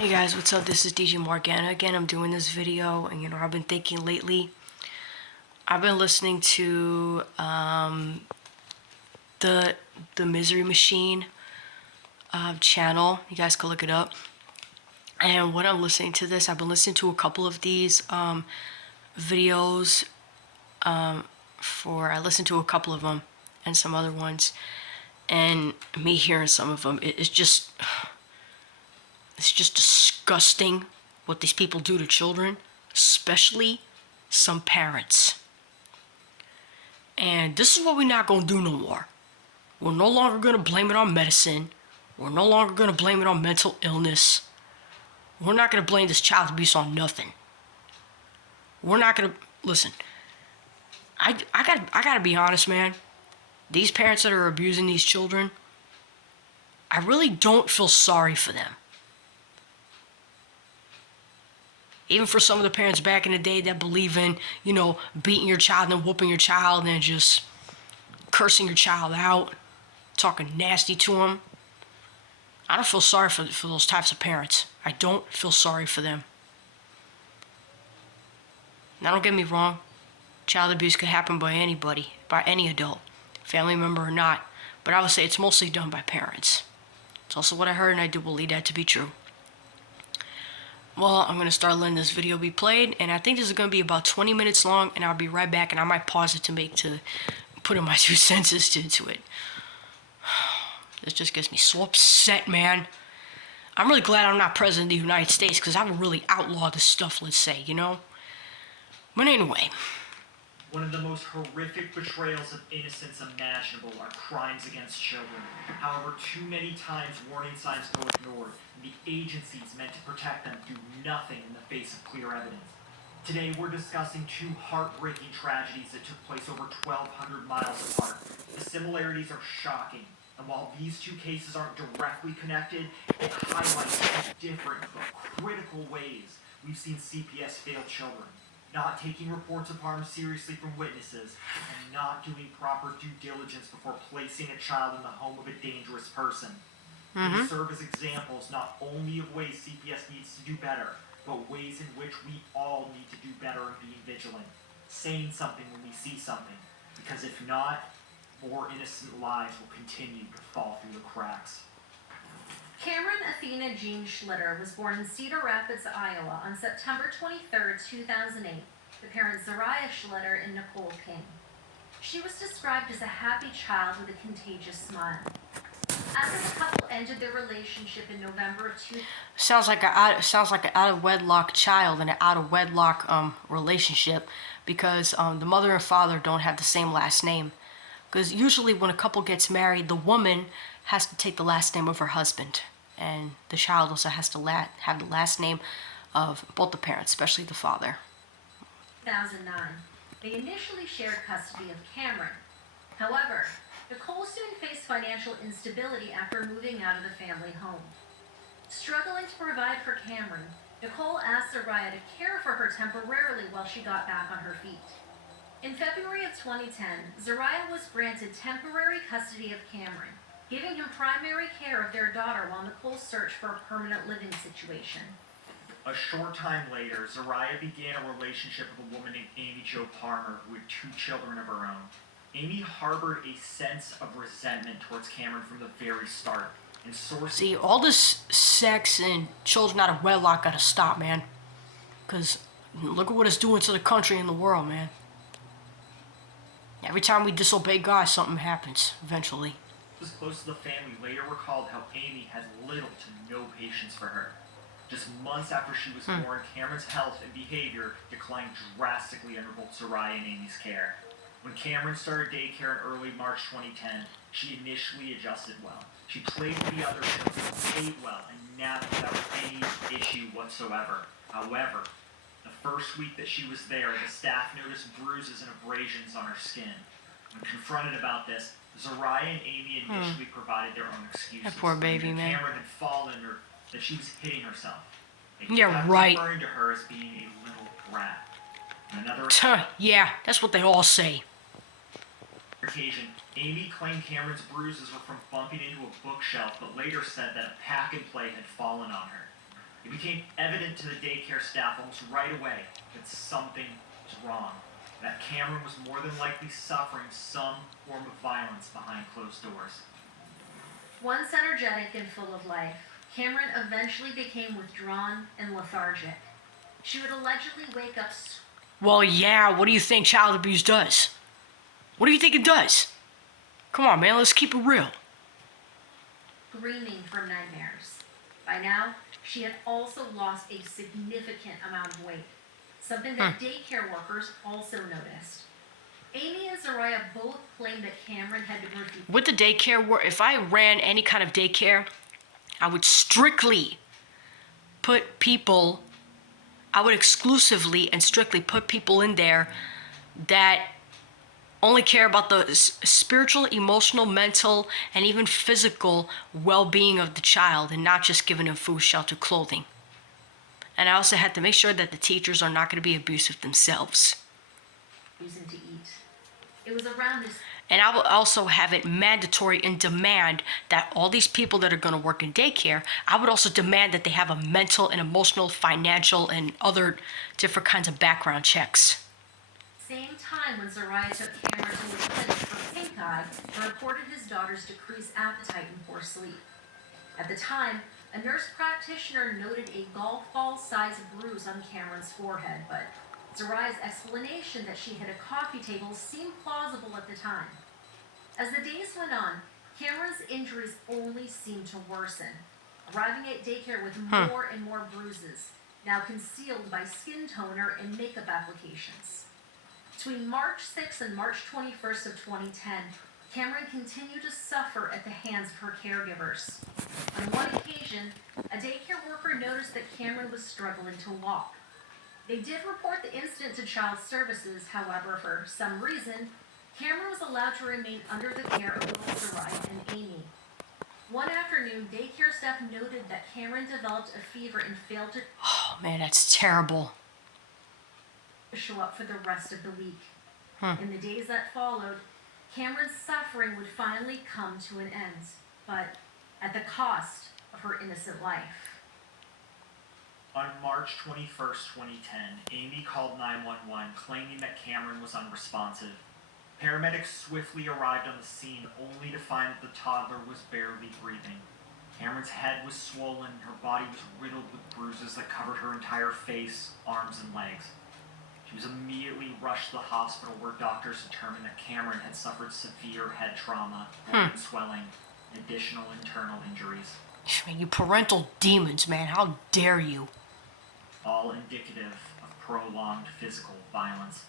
Hey guys, what's up? This is DJ Morgana again. I'm doing this video, and I've been thinking lately. I've been listening to the Misery Machine channel. You guys can look it up. And when I'm listening to this, I've been listening to a couple of these videos. I listened to a couple of them and some other ones, and me hearing some of them, it's just disgusting what these people do to children, especially some parents. And this is what we're not going to do no more. We're no longer going to blame it on medicine. We're no longer going to blame it on mental illness. We're not going to blame this child abuse on nothing. We're not going to... Listen, I gotta be honest, man. These parents that are abusing these children, I really don't feel sorry for them. Even for some of the parents back in the day that believe in, beating your child and whooping your child and just cursing your child out, talking nasty to them. I don't feel sorry for those types of parents. I don't feel sorry for them. Now, don't get me wrong. Child abuse could happen by anybody, by any adult, family member or not. But I would say it's mostly done by parents. It's also what I heard, and I do believe that to be true. Well, I'm going to start letting this video be played, and I think this is going to be about 20 minutes long, and I'll be right back, and I might pause it to put in my 2 cents into it. This just gets me so upset, man. I'm really glad I'm not president of the United States, because I would really outlaw this stuff, let's say, But anyway. One of the most horrific betrayals of innocence imaginable are crimes against children. However, too many times warning signs go ignored, and the agencies meant to protect them do nothing in the face of clear evidence. Today, we're discussing two heartbreaking tragedies that took place over 1,200 miles apart. The similarities are shocking, and while these two cases aren't directly connected, it highlights the different but critical ways we've seen CPS fail children. Not taking reports of harm seriously from witnesses, and not doing proper due diligence before placing a child in the home of a dangerous person. These serve as examples not only of ways CPS needs to do better, but ways in which we all need to do better in being vigilant, saying something when we see something, because if not, more innocent lives will continue to fall through the cracks. Cameron Athena Jean Schlitter was born in Cedar Rapids, Iowa on September 23, 2008, the parents Zariah Schlitter and Nicole King. She was described as a happy child with a contagious smile. After the couple ended their relationship in November of 2000... Sounds like an out-of-wedlock child in an out-of-wedlock relationship, because the mother and father don't have the same last name. Because usually when a couple gets married, the woman has to take the last name of her husband, and the child also has to have the last name of both the parents, especially the father. 2009, they initially shared custody of Cameron. However, Nicole soon faced financial instability after moving out of the family home. Struggling to provide for Cameron, Nicole asked Zariah to care for her temporarily while she got back on her feet. In February of 2010, Zariah was granted temporary custody of Cameron, giving him primary care of their daughter while Nicole searched for a permanent living situation. A short time later, Zariah began a relationship with a woman named Amy Jo Palmer, who had 2 children of her own. Amy harbored a sense of resentment towards Cameron from the very start. And See, all this sex and children out of wedlock gotta stop, man. Because look at what it's doing to the country and the world, man. Every time we disobey God, something happens, eventually. Those close to the family later recalled how Amy had little to no patience for her. Just months after she was born, Cameron's health and behavior declined drastically under both Zariah and Amy's care. When Cameron started daycare in early March 2010, she initially adjusted well. She played with the other children, ate well, and napped without any issue whatsoever. However, the first week that she was there, the staff noticed bruises and abrasions on her skin. When confronted about this, Zariah and Amy initially provided their own excuses. That poor baby, man. Cameron had fallen, or that she was hitting herself. They Yeah, right. referring to her as being a little brat. Another yeah, that's what they all say. occasion, Amy claimed Cameron's bruises were from bumping into a bookshelf, but later said that a pack and play had fallen on her. It became evident to the daycare staff almost right away that something was wrong, that Cameron was more than likely suffering some form of violence behind closed doors. Once energetic and full of life, Cameron eventually became withdrawn and lethargic. She would allegedly wake up Well, yeah, what do you think child abuse does? What do you think it does? Come on, man, let's keep it real. screaming from nightmares. By now, she had also lost a significant amount of weight, something that daycare workers also noticed. Amy and Zariah both claimed that Cameron had been refused. With the daycare work, if I ran any kind of daycare, I would exclusively and strictly put people in there that only care about the spiritual, emotional, mental, and even physical well-being of the child, and not just giving them food, shelter, clothing. And I also had to make sure that the teachers are not going to be abusive themselves. Using to eat. It was around this. And I will also have it mandatory and demand that all these people that are going to work in daycare, I would also demand that they have a mental and emotional, financial, and other different kinds of background checks. Same time when Zariah took Cameron to the clinic for pink eye and reported his daughter's decreased appetite and poor sleep. At the time, a nurse practitioner noted a golf ball-sized bruise on Cameron's forehead, but Zariah's explanation that she hit a coffee table seemed plausible at the time. As the days went on, Cameron's injuries only seemed to worsen, arriving at daycare with more and more bruises, now concealed by skin toner and makeup applications. Between March 6th and March 21st of 2010, Cameron continued to suffer at the hands of her caregivers. On one occasion, a daycare worker noticed that Cameron was struggling to walk. They did report the incident to Child Services, however, for some reason, Cameron was allowed to remain under the care of both Zariah and Amy. One afternoon, daycare staff noted that Cameron developed a fever and failed to Oh man, that's terrible. show up for the rest of the week. In the days that followed, Cameron's suffering would finally come to an end, but at the cost of her innocent life. On March 21st, 2010, Amy called 911 claiming that Cameron was unresponsive. Paramedics swiftly arrived on the scene only to find that the toddler was barely breathing. Cameron's head was swollen, her body was riddled with bruises that covered her entire face, arms, and legs. She was immediately rushed to the hospital where doctors determined that Cameron had suffered severe head trauma, brain swelling, and additional internal injuries. Man, you parental demons, man, how dare you? All indicative of prolonged physical violence.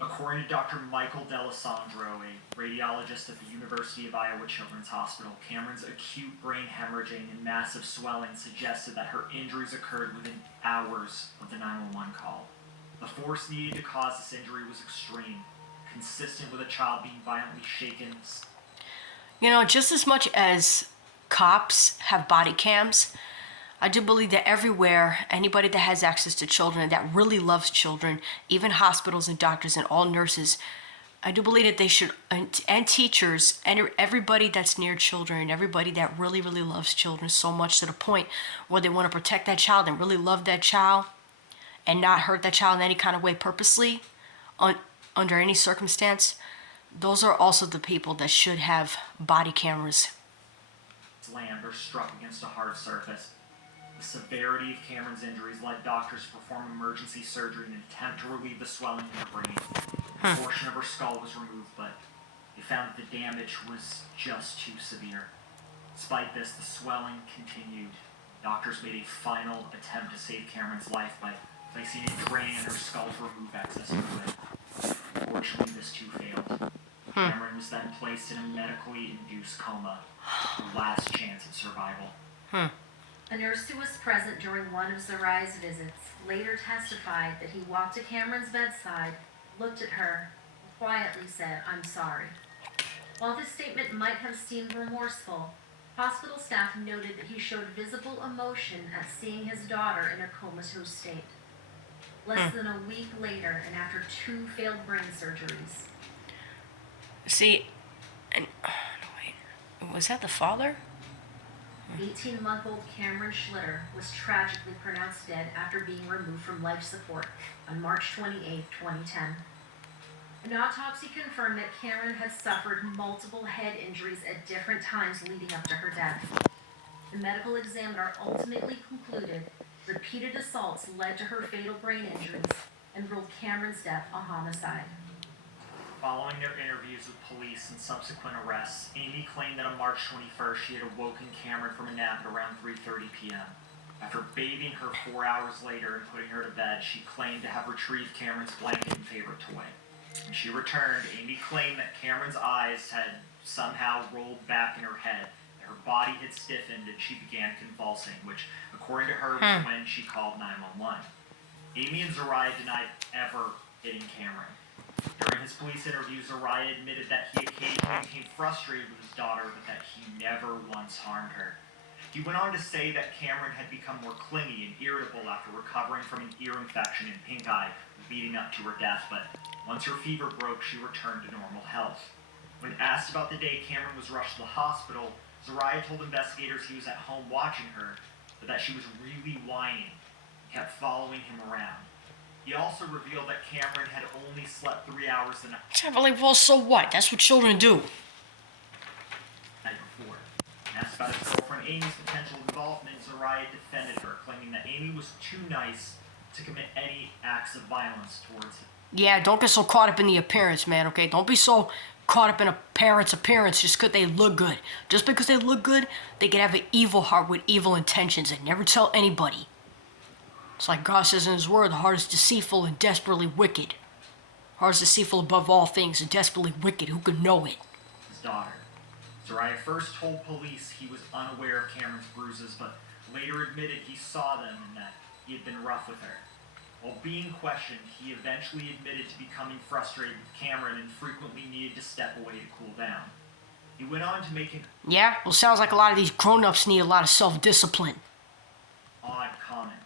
According to Dr. Michael D'Alessandro, a radiologist at the University of Iowa Children's Hospital, Cameron's acute brain hemorrhaging and massive swelling suggested that her injuries occurred within hours of the 911 call. The force needed to cause this injury was extreme, consistent with a child being violently shaken. You know, just as much as cops have body cams, I do believe that everywhere, anybody that has access to children, that really loves children, even hospitals and doctors and all nurses, I do believe that they should, and teachers, and everybody that's near children, everybody that really, really loves children so much to the point where they want to protect that child and really love that child and not hurt that child in any kind of way purposely, under any circumstance, those are also the people that should have body cameras. Land or struck against a hard surface. The severity of Cameron's injuries led doctors to perform emergency surgery in an attempt to relieve the swelling in her brain. A portion of her skull was removed, but they found that the damage was just too severe. Despite this, the swelling continued. Doctors made a final attempt to save Cameron's life by placing a drain in her skull to remove excess fluid. Fortunately, this too failed. Cameron was then placed in a medically induced coma, her last chance at survival. A nurse who was present during one of Zariah's visits later testified that he walked to Cameron's bedside, looked at her, and quietly said, "I'm sorry." While this statement might have seemed remorseful, hospital staff noted that he showed visible emotion at seeing his daughter in a comatose state. Less than a week later, and after 2 failed brain surgeries. See, and wait, was that the father? 18-month-old Cameron Schlitter was tragically pronounced dead after being removed from life support on March 28, 2010. An autopsy confirmed that Cameron had suffered multiple head injuries at different times leading up to her death. The medical examiner ultimately concluded repeated assaults led to her fatal brain injuries and ruled Cameron's death a homicide. Following their interviews with police and subsequent arrests, Amy claimed that on March 21st she had awoken Cameron from a nap at around 3:30 p.m. After bathing her 4 hours later and putting her to bed, she claimed to have retrieved Cameron's blanket and favorite toy. When she returned, Amy claimed that Cameron's eyes had somehow rolled back in her head, that her body had stiffened, and she began convulsing, which, according to her, was when she called 911. Amy and Zariah denied ever hitting Cameron. During his police interview, Zariah admitted that he occasionally became frustrated with his daughter, but that he never once harmed her. He went on to say that Cameron had become more clingy and irritable after recovering from an ear infection and pink eye leading up to her death, but once her fever broke, she returned to normal health. When asked about the day Cameron was rushed to the hospital, Zariah told investigators he was at home watching her, but that she was really whining and kept following him around. He also revealed that Cameron had only slept 3 hours the night Yeah, but like, well, so what? That's what children do. before. Asked about his girlfriend Amy's potential involvement, Zariah defended her, claiming that Amy was too nice to commit any acts of violence towards him. Yeah, don't get so caught up in the appearance, man, okay? Don't be so caught up in a parent's appearance just because they look good. Just because they look good, they can have an evil heart with evil intentions and never tell anybody. It's like God says in his word, the heart is deceitful and desperately wicked. Heart is deceitful above all things and desperately wicked. Who could know it? His daughter. Zariah first told police he was unaware of Cameron's bruises, but later admitted he saw them and that he had been rough with her. While being questioned, he eventually admitted to becoming frustrated with Cameron and frequently needed to step away to cool down. He went on to make an Yeah? Well, sounds like a lot of these grown-ups need a lot of self-discipline. odd comment,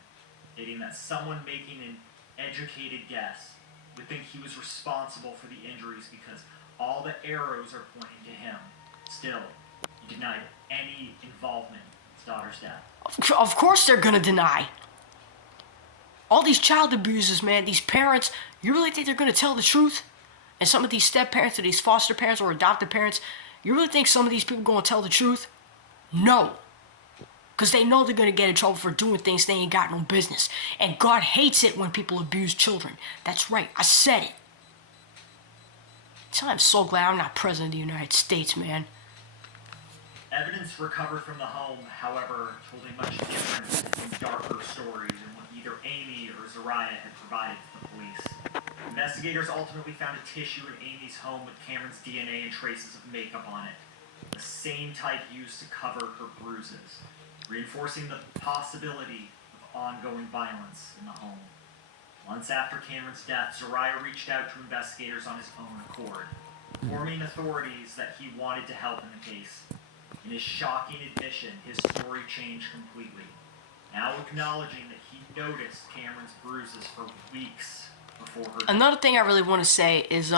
stating that someone making an educated guess would think he was responsible for the injuries because all the arrows are pointing to him. Still, he denied any involvement in his daughter's death. Of course they're gonna deny. All these child abusers, man, these parents, you really think they're gonna tell the truth? And some of these step-parents or these foster parents or adopted parents, you really think some of these people gonna tell the truth? No. Because they know they're gonna get in trouble for doing things they ain't got no business. And God hates it when people abuse children. That's right, I said it. So I'm so glad I'm not president of the United States, man. Evidence recovered from the home, however, told a much different and darker story than what either Amy or Zariah had provided to the police. Investigators ultimately found a tissue in Amy's home with Cameron's DNA and traces of makeup on it, the same type used to cover her bruises, reinforcing the possibility of ongoing violence in the home. Months after Cameron's death, Zariah reached out to investigators on his own accord, informing authorities that he wanted to help in the case. In his shocking admission, his story changed completely, now acknowledging that he noticed Cameron's bruises for weeks before her death. Another thing I really want to say is,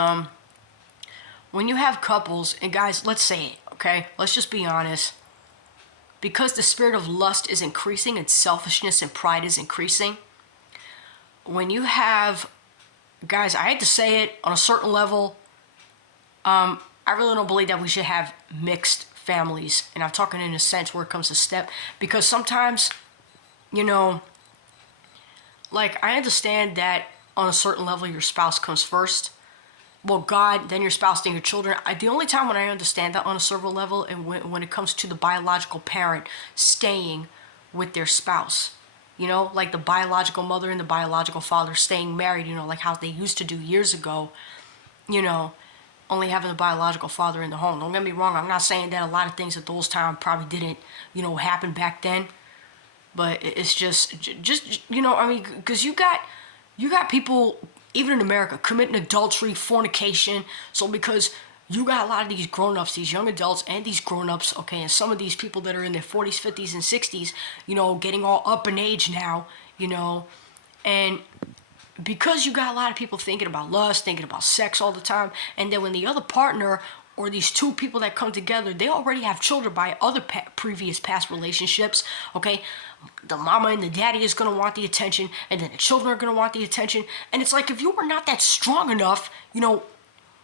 when you have couples, and guys, let's say it, okay? Let's just be honest. Because the spirit of lust is increasing and selfishness and pride is increasing, when you have, guys, I hate to say it, on a certain level, I really don't believe that we should have mixed families. And I'm talking in a sense where it comes to step, because sometimes, you know, like, I understand that on a certain level your spouse comes first. Well, God, then your spouse, then your children. The only time when I understand that on a certain level and when it comes to the biological parent staying with their spouse. You know, like the biological mother and the biological father staying married, you know, like how they used to do years ago, you know, only having the biological father in the home. Don't get me wrong, I'm not saying that a lot of things at those times probably didn't, you know, happen back then. But it's just you know, I mean, because you got people, even in America, committing adultery, fornication. So because you got a lot of these grown-ups, these young adults and these grown-ups, okay, and some of these people that are in their 40s, 50s, and 60s, you know, getting all up in age now, you know, and because you got a lot of people thinking about lust, thinking about sex all the time, and then when the other partner or these two people that come together, they already have children by other previous past relationships, okay? The mama and the daddy is going to want the attention, and then the children are going to want the attention. And it's like, if you were not that strong enough,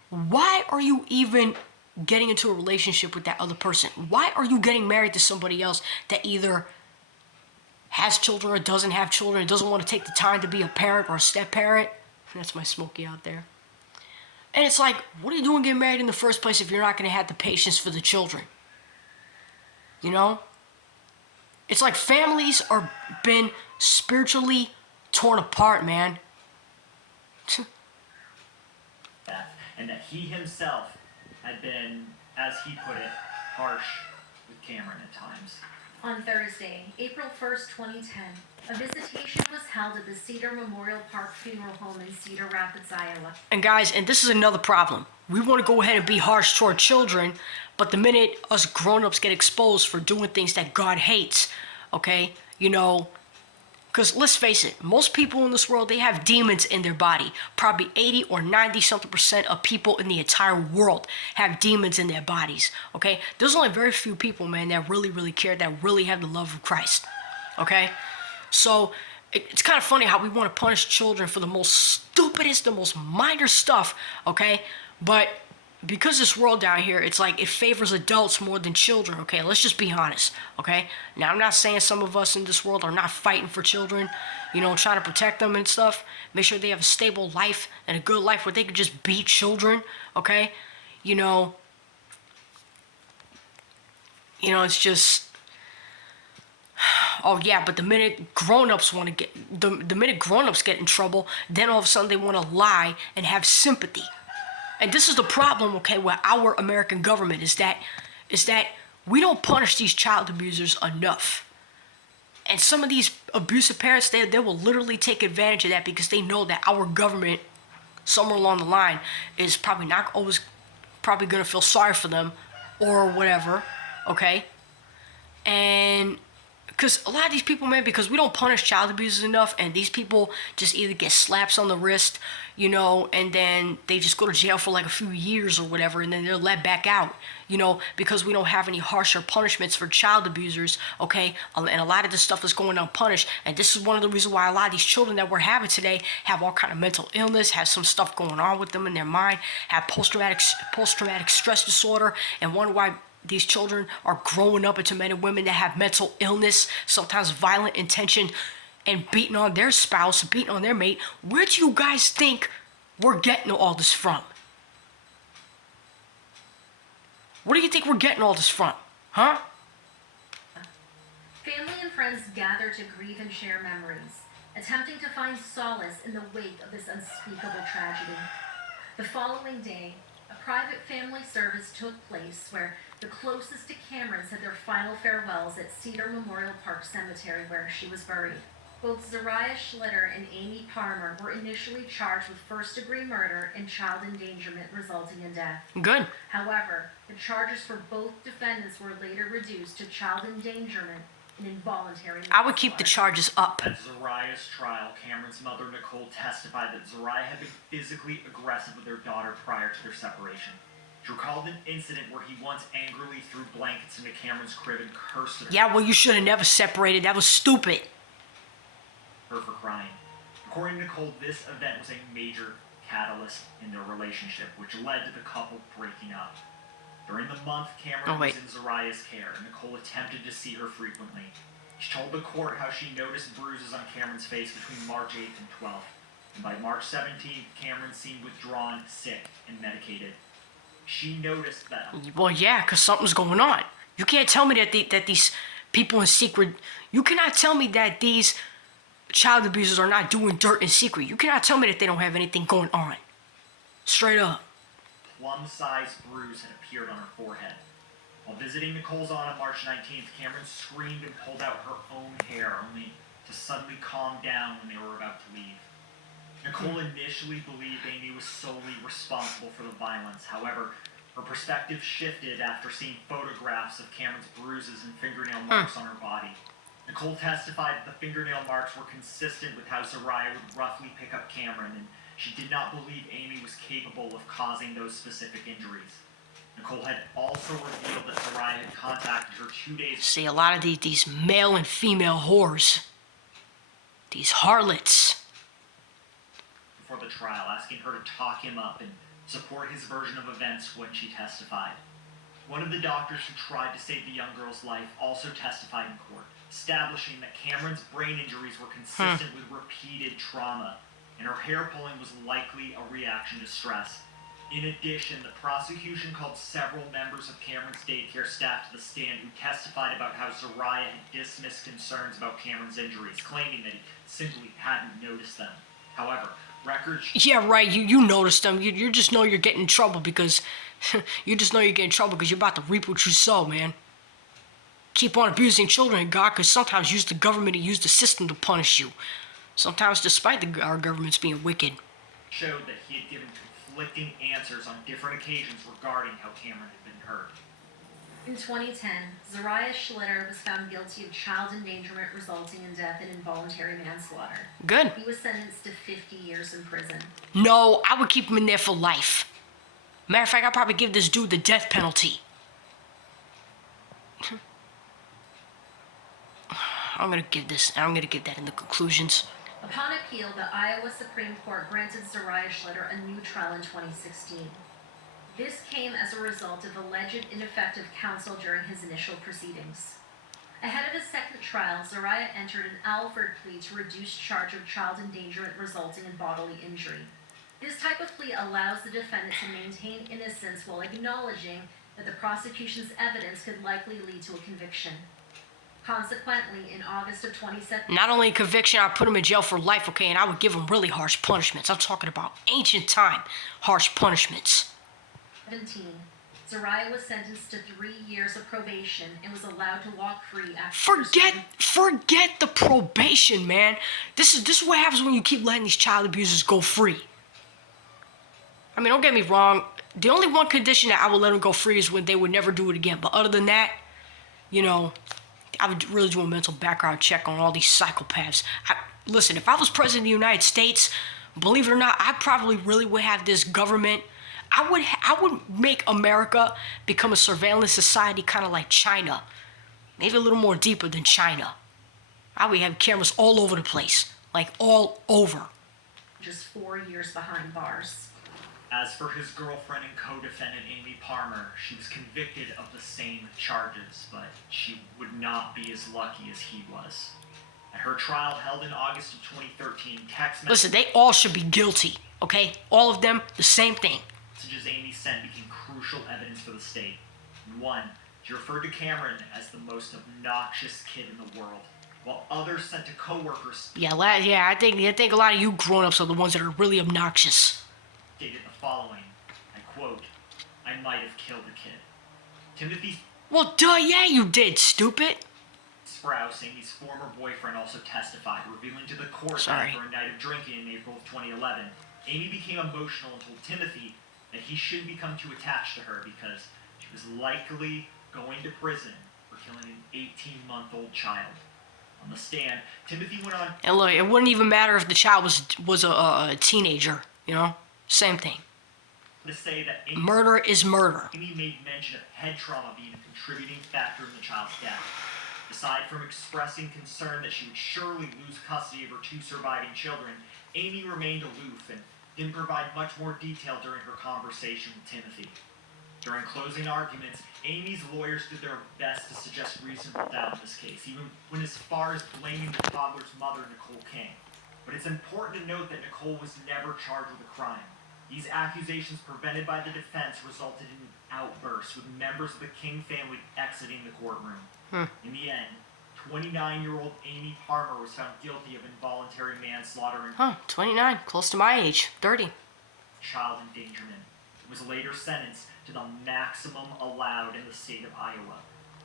why are you even getting into a relationship with that other person? Why are you getting married to somebody else that either has children or doesn't have children and doesn't want to take the time to be a parent or a step parent? That's my Smokey out there. And it's like, what are you doing getting married in the first place if you're not going to have the patience for the children? It's like families are been spiritually torn apart, man. And that he himself had been, as he put it, harsh with Cameron at times. On Thursday, April 1st, 2010, a visitation was held at the Cedar Memorial Park Funeral Home in Cedar Rapids, Iowa. And guys, and this is another problem. We want to go ahead and be harsh toward children, but the minute us grown-ups get exposed for doing things that God hates, okay, because let's face it, most people in this world, they have demons in their body. Probably 80 or 90-something% of people in the entire world have demons in their bodies, okay? There's only very few people, man, that really, really care, that really have the love of Christ, okay? So it's kind of funny how we want to punish children for the most stupidest, the most minor stuff, okay? But because this world down here, it's like it favors adults more than children, okay? Let's just be honest, okay? Now, I'm not saying some of us in this world are not fighting for children, trying to protect them and stuff. Make sure they have a stable life and a good life where they could just be children, okay? It's just... Oh yeah, but the minute grown-ups want to get... The minute grown-ups get in trouble, then all of a sudden they want to lie and have sympathy. And this is the problem, okay, with our American government is that we don't punish these child abusers enough. And some of these abusive parents, they will literally take advantage of that because they know that our government, somewhere along the line, is probably not always probably going to feel sorry for them or whatever, okay? And... because a lot of these people, man, because we don't punish child abusers enough, and these people just either get slaps on the wrist, and then they just go to jail for like a few years or whatever, and then they're let back out, because we don't have any harsher punishments for child abusers, okay? And a lot of this stuff is going unpunished, and this is one of the reasons why a lot of these children that we're having today have all kind of mental illness, have some stuff going on with them in their mind, have post-traumatic stress disorder, and wonder why these children are growing up into men and women that have mental illness, sometimes violent intention, and beating on their spouse, beating on their mate. Where do you guys think we're getting all this from? Where do you think we're getting all this from? Huh? Family and friends gather to grieve and share memories, attempting to find solace in the wake of this unspeakable tragedy. The following day, a private family service took place where the closest to Cameron said their final farewells at Cedar Memorial Park Cemetery where she was buried. Both Zariah Schlitter and Amy Parmer were initially charged with first-degree murder and child endangerment resulting in death. Good. However, the charges for both defendants were later reduced to child endangerment and involuntary manslaughter. I would keep the charges up. At Zariah's trial, Cameron's mother, Nicole, testified that Zariah had been physically aggressive with their daughter prior to their separation. She recalled an incident where he once angrily threw blankets into Cameron's crib and cursed at her. Yeah, well, you should have never separated. That was stupid. Her for crying. According to Nicole, this event was a major catalyst in their relationship, which led to the couple breaking up. During the month Cameron was in Zariah's care, Nicole attempted to see her frequently. She told the court how she noticed bruises on Cameron's face between March 8th and 12th. And by March 17th, Cameron seemed withdrawn, sick, and medicated. She noticed that... Well, yeah, because something's going on. You can't tell me that these people in secret... You cannot tell me that these child abusers are not doing dirt in secret. You cannot tell me that they don't have anything going on. Straight up. Plum-sized bruise had appeared on her forehead. While visiting Nicole's aunt on March 19th, Cameron screamed and pulled out her own hair, only to suddenly calm down when they were about to leave. Nicole initially believed Amy was solely responsible for the violence. However, her perspective shifted after seeing photographs of Cameron's bruises and fingernail marks on her body. Nicole testified that the fingernail marks were consistent with how Zariah would roughly pick up Cameron, and she did not believe Amy was capable of causing those specific injuries. Nicole had also revealed that Zariah had contacted her 2 days See, a lot of these male and female whores. These harlots. before the trial, asking her to talk him up and support his version of events when she testified. One of the doctors who tried to save the young girl's life also testified in court, establishing that Cameron's brain injuries were consistent with repeated trauma, and her hair pulling was likely a reaction to stress. In addition, the prosecution called several members of Cameron's daycare staff to the stand who testified about how Zariah had dismissed concerns about Cameron's injuries, claiming that he simply hadn't noticed them. However, records... Yeah, right, you noticed them. You just know you're getting in trouble because... you just know you're getting in trouble because you're about to reap what you sow, man. Keep on abusing children, God, because sometimes use the government and use the system to punish you. Sometimes despite our governments being wicked. Showed that he had given conflicting answers on different occasions regarding how Cameron had been hurt. In 2010, Zariah Schlitter was found guilty of child endangerment resulting in death and involuntary manslaughter. Good. He was sentenced to 50 years in prison. No, I would keep him in there for life. Matter of fact, I'd probably give this dude the death penalty. I'm gonna give that in the conclusions. Upon appeal, the Iowa Supreme Court granted Zariah Schlitter a new trial in 2016. This came as a result of alleged ineffective counsel during his initial proceedings. Ahead of his second trial, Zariah entered an Alford plea to reduce charge of child endangerment resulting in bodily injury. This type of plea allows the defendant to maintain innocence while acknowledging that the prosecution's evidence could likely lead to a conviction. Consequently, in August of 2017... Not only a conviction, I'd put him in jail for life, okay, and I would give him really harsh punishments. I'm talking about ancient time harsh punishments. Zariah was sentenced to 3 years of probation and was allowed to walk free after... Forget the probation, man. This is what happens when you keep letting these child abusers go free. I mean, don't get me wrong. The only one condition that I would let them go free is when they would never do it again. But other than that, you know, I would really do a mental background check on all these psychopaths. Listen, if I was president of the United States, believe it or not, I probably really would have this government. I would make America become a surveillance society kind of like China. Maybe a little more deeper than China. I would have cameras all over the place. Like, all over. Just 4 years behind bars. As for his girlfriend and co-defendant Amy Palmer, she was convicted of the same charges, but she would not be as lucky as he was. At her trial held in August of 2013, text messages... Listen, they all should be guilty, okay? All of them, the same thing. Messages Amy sent became crucial evidence for the state. One, she referred to Cameron as the most obnoxious kid in the world, while others sent to co-workers... Yeah, I think a lot of you grown-ups are the ones that are really obnoxious. Stated the following, I quote, "I might have killed the kid." Timothy Well, duh, yeah, you did, stupid. Sprouse, Amy's former boyfriend, also testified, revealing to the court Sorry. that after a night of drinking in April of 2011, Amy became emotional and told Timothy that he shouldn't become too attached to her because she was likely going to prison for killing an 18-month-old child. On the stand, Timothy went on And look, it wouldn't even matter if the child was a teenager, you know? Same thing. to say that Murder is murder. Amy made mention of head trauma being a contributing factor in the child's death. Aside from expressing concern that she would surely lose custody of her 2 surviving children, Amy remained aloof and didn't provide much more detail during her conversation with Timothy. During closing arguments, Amy's lawyers did their best to suggest reasonable doubt in this case, even went as far as blaming the toddler's mother, Nicole King. But it's important to note that Nicole was never charged with a crime. These accusations prevented by the defense resulted in outbursts, with members of the King family exiting the courtroom. In the end, 29-year-old Amy Palmer was found guilty of involuntary manslaughter and 29, close to my age, 30. child endangerment. It was later sentenced to the maximum allowed in the state of Iowa,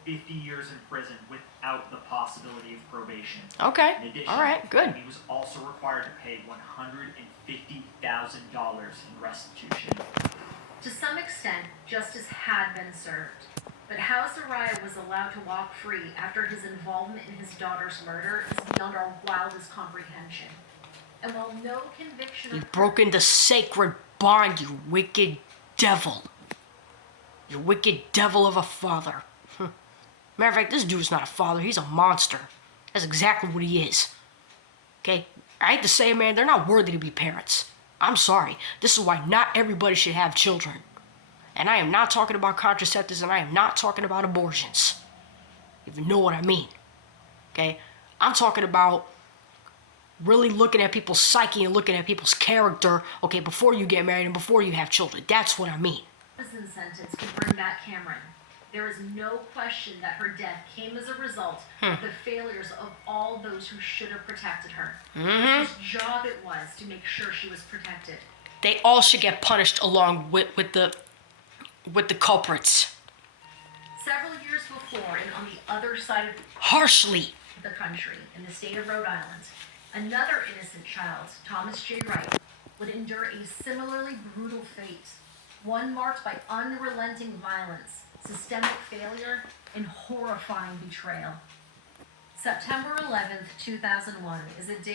50 years in prison without the possibility of probation. Okay, In addition, all right, good. he was also required to pay $150,000 in restitution. To some extent, justice had been served. But how Zariah was allowed to walk free after his involvement in his daughter's murder is beyond our wildest comprehension. And while no conviction You've of broken the sacred bond, you wicked devil. You wicked devil of a father. Matter of fact, this dude's not a father, he's a monster. That's exactly what he is. Okay? I hate to say it, man, they're not worthy to be parents. I'm sorry. This is why not everybody should have children. And I am not talking about contraceptives, and I am not talking about abortions. If you know what I mean. Okay? I'm talking about really looking at people's psyche and looking at people's character, okay, before you get married and before you have children. That's what I mean. Prison sentence could bring back Cameron. There is no question that her death came as a result of the failures of all those who should have protected her. Whose job it was to make sure she was protected. They all should get punished along with the culprits. Several years before, and on the other side of Harshly. the country, in the state of Rhode Island, another innocent child, Thomas J. Wright, would endure a similarly brutal fate. One marked by unrelenting violence, systemic failure, and horrifying betrayal. September 11th, 2001 is a day